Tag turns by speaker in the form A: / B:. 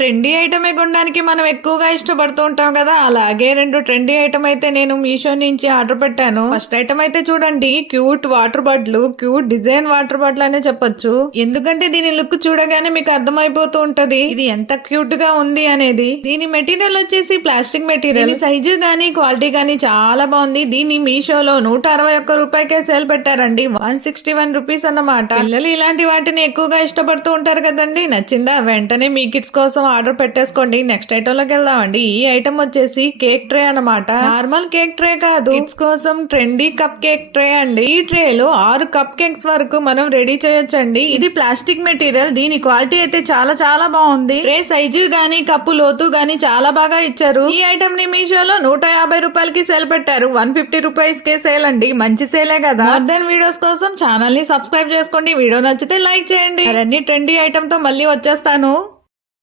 A: Trendy ఐటమే కొనడానికి మనం ఎక్కువగా ఇష్టపడుతూ ఉంటాం కదా అలాగే రెండు ట్రెండీ ఐటమ్ అయితే నేను మీషో నుంచి ఆర్డర్ పెట్టాను. ఫస్ట్ ఐటమ్ అయితే చూడండి cute water bottle cute design water bottle అనే చెప్పొచ్చు. ఎందుకంటే దీని లుక్ చూడగానే మీకు అర్థమైపోతూ ఉంటది. ఇది ఎంత క్యూట్గా ఉంది అనేది. దీని మెటీరియల్ వచ్చేసి ప్లాస్టిక్ మెటీరియల్. సైజు గానీ క్వాలిటీ గానీ చాలా బాగుంది. దీన్ని మీషోలో నూట అరవై ఒక్క రూపాయకే సేల్ పెట్టారండి. వన్ సిక్స్టీ వన్ రూపీస్ అన్నమాట. పిల్లలు ఇలాంటి వాటిని ఎక్కువగా ఇష్టపడుతూ ఉంటారు కదండి. నచ్చిందా? వెంటనే మీ కిడ్స్ కోసం ఆర్డర్ పెట్టేసుకోండి. నెక్స్ట్ ఐటమ్లోకి వెళ్దామండి. ఈ ఐటమ్ వచ్చేసి కేక్ ట్రే అనమాట నార్మల్ కేక్ ట్రే కాదు. కిడ్స్ కోసం ట్రెండీ కప్ కేక్ ట్రే అండి. ఈ ట్రే లో ఆరు కప్ కేక్స్ వరకు మనం రెడీ చేయొచ్చండి. ఇది ప్లాస్టిక్ మెటీరియల్. దీని క్వాలిటీ అయితే చాలా చాలా బాగుంది. ట్రే సైజు గానీ కప్పు లోతు గానీ చాలా బాగా ఇచ్చారు. ఈ ఐటమ్ని మీషోలో నూట యాభై రూపాయలకి సేల్ పెట్టారు. వన్ ఫిఫ్టీ రూపీస్ కే సేల్ అండి. మంచి సేలే కదా. దెన్ వీడియోస్ కోసం ఛానల్ని సబ్స్క్రైబ్ చేసుకోండి. వీడియో నచ్చితే లైక్ చేయండి. అన్ని ట్రెండీ ఐటమ్తో మళ్ళీ వచ్చేస్తాను.